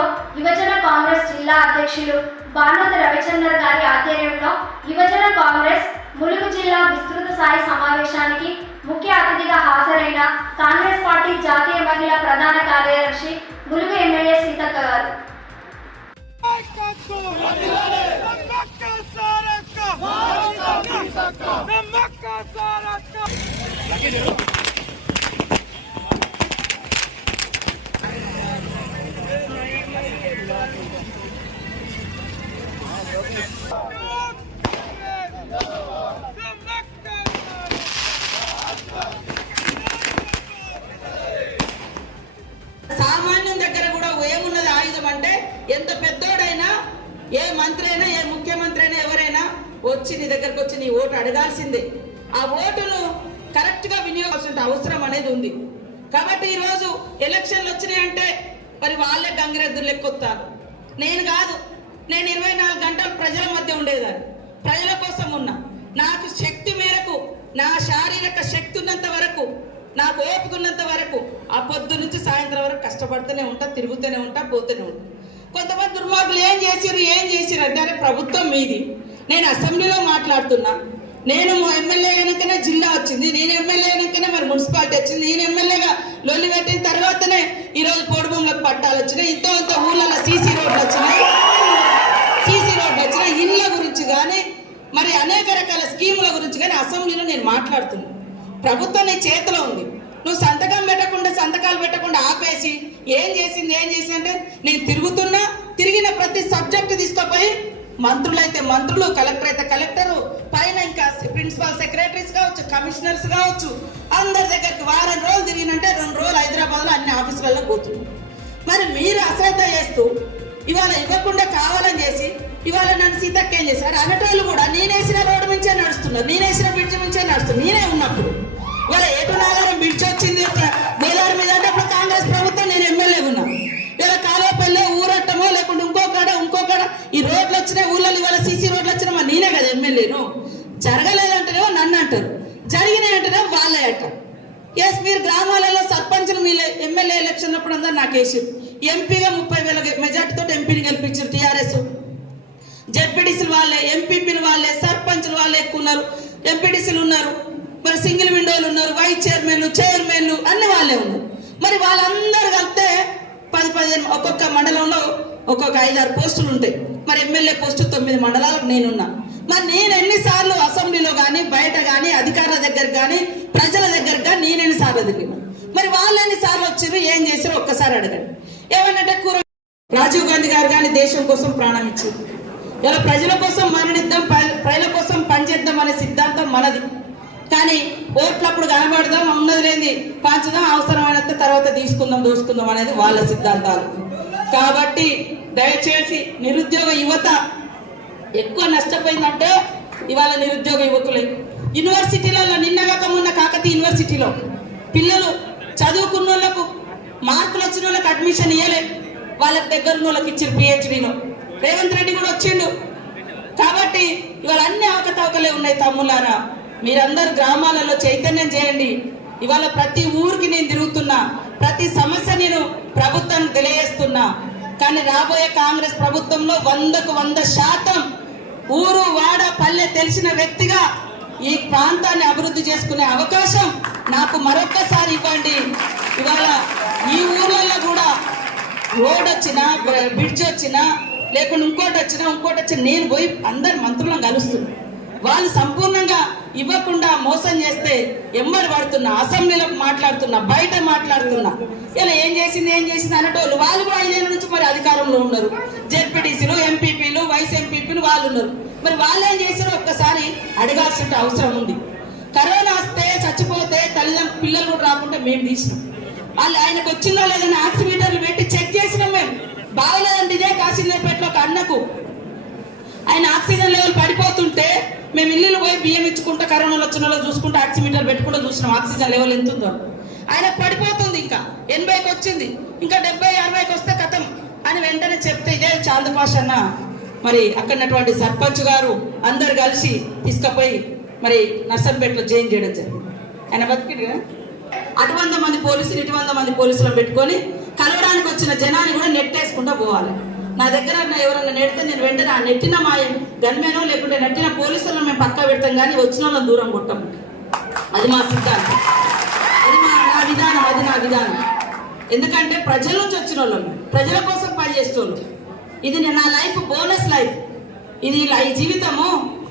ఆధ్వర్యంలో యువజన కాంగ్రెస్ జిల్లా అధ్యక్షులు బాణోతు రవిచంద్ర గారి ఆధ్వర్యంలో యువజన కాంగ్రెస్ ములుగు జిల్లా విస్తృత స్థాయి సమావేశానికి ముఖ్య అతిథిగా హాజరైన కాంగ్రెస్ పార్టీ జాతీయ మహిళా ప్రధాన కార్యదర్శి ములుగు ఎమ్మెల్యే సీతక్క గారు సామాన్యం దగ్గర కూడా ఏమున్నది ఆయుధం అంటే ఎంత పెద్దోడైనా ఏ మంత్రి అయినా ఏ ముఖ్యమంత్రి అయినా ఎవరైనా వచ్చి నీ దగ్గరకు వచ్చి నీ ఓటు అడగాల్సిందే. ఆ ఓటును కరెక్ట్ గా వినియోగించాల్సిన అవసరం అనేది ఉంది. కాబట్టి ఈ రోజు ఎలక్షన్లు వచ్చినాయంటే మరి వాళ్ళే గంగిరెద్దులు లెక్కొత్తారు. నేను కాదు, నేను 24 గంటలు ప్రజల మధ్య ఉండేదాన్ని, ప్రజల కోసం ఉన్నా. నాకు శక్తి మేరకు, నా శారీరక శక్తి ఉన్నంత వరకు, నాకు ఓపుకున్నంత వరకు ఆ పొద్దు నుంచి సాయంత్రం వరకు కష్టపడుతూనే ఉంటా, తిరుగుతూనే ఉంటా, పోతూనే ఉంటా. కొంతమంది దుర్మార్గులు ఏం చేసిరు అంటే అరే ప్రభుత్వం మీది. నేను అసెంబ్లీలో మాట్లాడుతున్నా, నేను ఎమ్మెల్యే అయినాకనే జిల్లా వచ్చింది, నేను ఎమ్మెల్యే అయినాకనే మరి మున్సిపాలిటీ వచ్చింది, నేను ఎమ్మెల్యేగా లొల్లి పెట్టిన తర్వాతనే ఈరోజు పోడుభూములకు పట్టాలు వచ్చినాయి, ఇంత ఊళ్ళలో సీసీ రోడ్లు వచ్చినాయి, ఇళ్ళ గురించి కానీ మరి అనేక రకాల స్కీముల గురించి కానీ అసెంబ్లీలో నేను మాట్లాడుతున్నా. ప్రభుత్వం నీ చేతిలో ఉంది. నువ్వు సంతకాలు పెట్టకుండా ఆపేసి ఏం చేసింది అంటే నేను తిరుగుతున్నా, తిరిగిన ప్రతి సబ్జెక్టు తీసుకుపోయి మంత్రులు అయితే మంత్రులు, కలెక్టర్ అయితే కలెక్టరు, పైన ఇంకా ప్రిన్సిపల్ సెక్రటరీస్ కావచ్చు, కమిషనర్స్ కావచ్చు, అందరి దగ్గరికి వారం రోజులు తిరిగినంటే 2 రోజులు హైదరాబాద్లో అన్ని ఆఫీసులలో పోతుంది. మరి మీరు అశ్రద్ధ చేస్తూ ఇవాళ ఇవ్వకుండా కావాలని చేసి ఇవాళ నన్ను సీతక్క ఏం చేశారు అనటోళ్ళు కూడా నేనేసిన రోడ్డు నుంచే నడుస్తున్నారు, నేనేసిన బ్రిడ్జ్ నుంచే నడుస్తున్నారు. నేనే ఉన్నప్పుడు ఇవాళ ఏటు నాగారం బ్రిడ్జ్ వచ్చింది బేలారు మీద అంటే అప్పుడు కాంగ్రెస్ ప్రభుత్వం, నేను ఎమ్మెల్యే ఉన్నా. ఇలా కాలువపల్లె ఊరట్టమో లేకుంటే ఇంకోకాడ ఈ రోడ్లు వచ్చినాయి ఊళ్ళో, ఇవాళ సీసీ రోడ్లు వచ్చినా మరి నేనే కదా ఎమ్మెల్యేను. జరగలేదంటేనేమో నన్ను అంటారు, జరిగినాయంటేనేమో వాళ్ళే అంటారు. ఎస్, మీరు గ్రామాలలో సర్పంచులు మీ ఎమ్మెల్యే ఎలక్షన్ అప్పుడు అందరూ నాకు వేసారు. ఎంపీగా 30,000 మెజార్టీతో ఎంపీని గెలిపించారు టీఆర్ఎస్. జెడ్పీటీసీలు వాళ్ళే, ఎంపీపీలు వాళ్ళే, సర్పంచ్లు వాళ్ళే ఎక్కువ ఉన్నారు, ఎంపీటీసీలు ఉన్నారు, మరి సింగిల్ విండోలు ఉన్నారు, వైస్ చైర్మన్లు అన్ని వాళ్ళే ఉన్నారు. మరి వాళ్ళందరూ కలిపితే 10-15 ఒక్కొక్క మండలంలో ఒక్కొక్క 5-6 పోస్టులు ఉంటాయి. మరి ఎమ్మెల్యే పోస్టు 9 మండలాలకు నేనున్నా. మరి నేను ఎన్నిసార్లు అసెంబ్లీలో కానీ బయట కానీ అధికారుల దగ్గర కానీ ప్రజల దగ్గర కానీ నేను ఎన్నిసార్లు తిరిగినా. మరి వాళ్ళు ఎన్నిసార్లు వచ్చారు, ఏం చేశారు ఒక్కసారి అడగండి. ఏమన్నంటే రాజీవ్ గాంధీ గారు కానీ దేశం కోసం ప్రాణం ఇచ్చారు. ఇలా ప్రజల కోసం మరణిద్దాం, ప్రజల కోసం పనిచేద్దాం అనే సిద్ధాంతం మనది. కానీ ఓట్లప్పుడు కనబడదాం, ఉన్నది లేని పంచుదాం, అవసరమైనంత తర్వాత దోసుకుందాం అనేది వాళ్ళ సిద్ధాంతాలు. కాబట్టి దయచేసి నిరుద్యోగ యువత ఎక్కువ నష్టపోయిందంటే ఇవాళ నిరుద్యోగ యువకులే. యూనివర్సిటీలలో నిన్నగాక మొన్న కాకతీయ యూనివర్సిటీలో పిల్లలు చదువుకున్న వాళ్ళకు మార్కులు వచ్చిన వాళ్ళకి అడ్మిషన్ ఇవ్వలే, వాళ్ళకి దగ్గర ఉన్న వాళ్ళకి ఇచ్చారు పిహెచ్డీలో. రేవంత్ రెడ్డి కూడా వచ్చిండు. కాబట్టి ఇవాళ అన్ని అవకతవకలే ఉన్నాయి. తమ్ములారా, మీరందరూ గ్రామాలలో చైతన్యం చేయండి. ఇవాళ ప్రతి ఊరికి నేను తిరుగుతున్నా, ప్రతి సమస్య నేను ప్రభుత్వానికి తెలియజేస్తున్నా. కానీ రాబోయే కాంగ్రెస్ ప్రభుత్వంలో 100కు 100% ఊరు వాడ పల్లె తెలిసిన వ్యక్తిగా ఈ ప్రాంతాన్ని అభివృద్ధి చేసుకునే అవకాశం నాకు మరొక్కసారి ఇవ్వండి. ఇవాళ ఈ ఊర్లలో కూడా రోడ్ వచ్చినా, బ్రిడ్జ్ వచ్చినా, లేకుండా ఇంకోటి వచ్చినా నేను పోయి అందరు మంత్రులను కలుస్తున్నా. వాళ్ళు సంపూర్ణంగా ఇవ్వకుండా మోసం చేస్తే ఎమ్మడి పడుతున్నా, అసెంబ్లీలో మాట్లాడుతున్నా, బయట మాట్లాడుతున్నా. ఇలా ఏం చేసింది అనేటోళ్ళు వాళ్ళు కూడా 5 ఏళ్ళ నుంచి మరి అధికారంలో ఉన్నారు. జెడ్పీటీసీలు, ఎంపీపీలు, వైస్ ఎంపీపీలు వాళ్ళు ఉన్నారు. మరి వాళ్ళు ఏం చేశారో ఒక్కసారి అడగాల్సిన అవసరం ఉంది. కరోనా వస్తే చచ్చిపోతే తల్లిదండ్రులు పిల్లలు కూడా రాకుండా మేము తీసినాం. వాళ్ళు ఆయనకు వచ్చిందో లేదని ఆక్సిమీటర్లు పెట్టి చెక్ చేసినాం. మేము బాగలేదండి, ఇదే కాశీనాథపేటలో ఒక అన్నకు ఆయన ఆక్సిజన్ లెవెల్ పడిపోతుంటే మేము ఇల్లు పోయి బియ్యం ఇచ్చుకుంటా, కరోనాలో వచ్చిన వాళ్ళు చూసుకుంటే ఆక్సిమీటర్ పెట్టుకుంటూ చూసినాం ఆక్సిజన్ లెవెల్ ఎంత ఉందో. ఆయన పడిపోతుంది, ఇంకా 80కి వచ్చింది, ఇంకా 70-60కి వస్తే కథం అని వెంటనే చెప్తే ఇదే చాందపాష్ అన్న మరి అక్కడటువంటి సర్పంచ్ గారు అందరు కలిసి తీసుకుపోయి మరి నర్సంపేటలో జాయిన్ చేయడం జరిగింది. ఆయన బతికిడు కదా. అటు 100 మంది పోలీసులు, ఇటు 100 మంది పోలీసులను పెట్టుకొని కలవడానికి చూడడానికి వచ్చిన జనాన్ని కూడా నెట్టేసుకుంటూ పోవాలి. నా దగ్గర ఎవరైనా నెడితే నేను వెంటనే ఆ నెట్టిన మా గన్మేనో లేకుంటే నెట్టిన పోలీసులను మేము పక్కా పెడతాం, కానీ వచ్చిన వాళ్ళని దూరం కొట్టాం. అది మా సిద్ధాంతం, అది నా విధానం, అది నా విధానం. ఎందుకంటే ప్రజల నుంచి వచ్చిన వాళ్ళం, ప్రజల కోసం పనిచేసేవాళ్ళు. ఇది నా లైఫ్ బోనస్ లైఫ్. ఇది ఈ జీవితము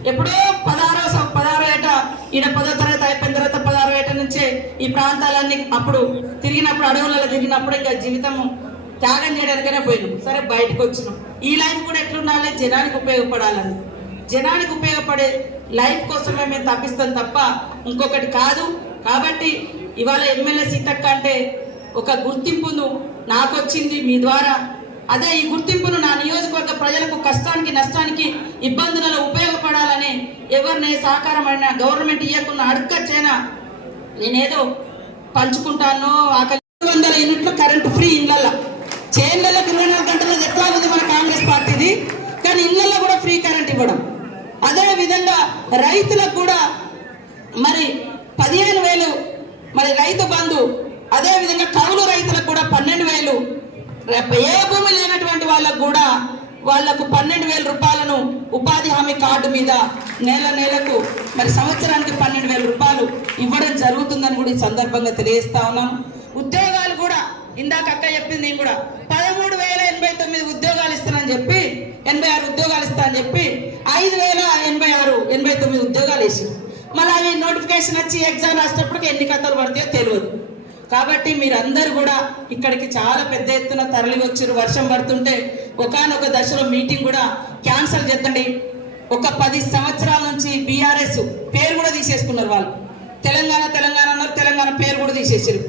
ఎప్పుడో 16 ఏట ఈడ 10వ తరగతి అయిపోయిన తర్వాత 16 ఏట నుంచే ఈ ప్రాంతాలన్నీ అప్పుడు తిరిగినప్పుడు అడవులలో తిరిగినప్పుడు ఇంకా జీవితము త్యాగం చేయడానికైనా పోయినాం. సరే బయటకు వచ్చినాం. ఈ లైఫ్ కూడా ఎట్లుండాలి, జనానికి ఉపయోగపడాలని, జనానికి ఉపయోగపడే లైఫ్ కోసమే మేము తప్పిస్తాం తప్ప ఇంకొకటి కాదు. కాబట్టి ఇవాళ ఎమ్మెల్యే సీతక్క అంటే ఒక గుర్తింపును నాకు వచ్చింది మీ ద్వారా. అదే ఈ గుర్తింపును నా నియోజకవర్గ ప్రజలకు కష్టానికి నష్టానికి ఇబ్బందులలో ఉపయోగపడాలని ఎవరిని సహకారమైన గవర్నమెంట్ ఇవ్వకుండా అడగచ్చైనా నేనేదో పంచుకుంటాను. 100 యూనిట్లు కరెంటు ఫ్రీ ఇళ్ళల్లో, చేన్లకు 24 గంటలు ఎట్లా ఉంది మన కాంగ్రెస్ పార్టీది, కానీ ఇళ్ళల్లో కూడా ఫ్రీ కరెంట్ ఇవ్వడం. అదే విధంగా రైతులకు కూడా మరి 15,000 మరి రైతు బంధు, అదే విధంగా కౌలు రైతులకు కూడా 12,000, ఏ భూమి లేనటువంటి వాళ్ళకు కూడా వాళ్లకు 12,000 రూపాయలను ఉపాధి హామీ కార్డు మీద నెలకు మరి సంవత్సరానికి 12,000 రూపాయలు ఇవ్వడం జరుగుతుందని కూడా ఈ సందర్భంగా తెలియజేస్తా ఉన్నాను. ఉద్యోగాలు కూడా ఇందాక అక్క చెప్పింది, నేను కూడా 13,089 ఉద్యోగాలు ఇస్తానని చెప్పి 86 ఉద్యోగాలు ఇస్తానని చెప్పి 5,089 ఉద్యోగాలు వేసారు. మళ్ళీ అవి నోటిఫికేషన్ వచ్చి ఎగ్జామ్ రాసేటప్పటికి ఎన్ని కథలు పడతాయో తెలియదు. కాబట్టి మీరందరూ కూడా ఇక్కడికి చాలా పెద్ద ఎత్తున తరలి వచ్చారు. వర్షం పడుతుంటే ఒకానొక దశలో మీటింగ్ కూడా క్యాన్సిల్ చేద్దండి. ఒక 10 సంవత్సరాల నుంచి బీఆర్ఎస్ పేరు కూడా తీసేసుకున్నారు వాళ్ళు. తెలంగాణ అన్నారు, తెలంగాణ పేరు కూడా తీసేసారు. ఇప్పుడు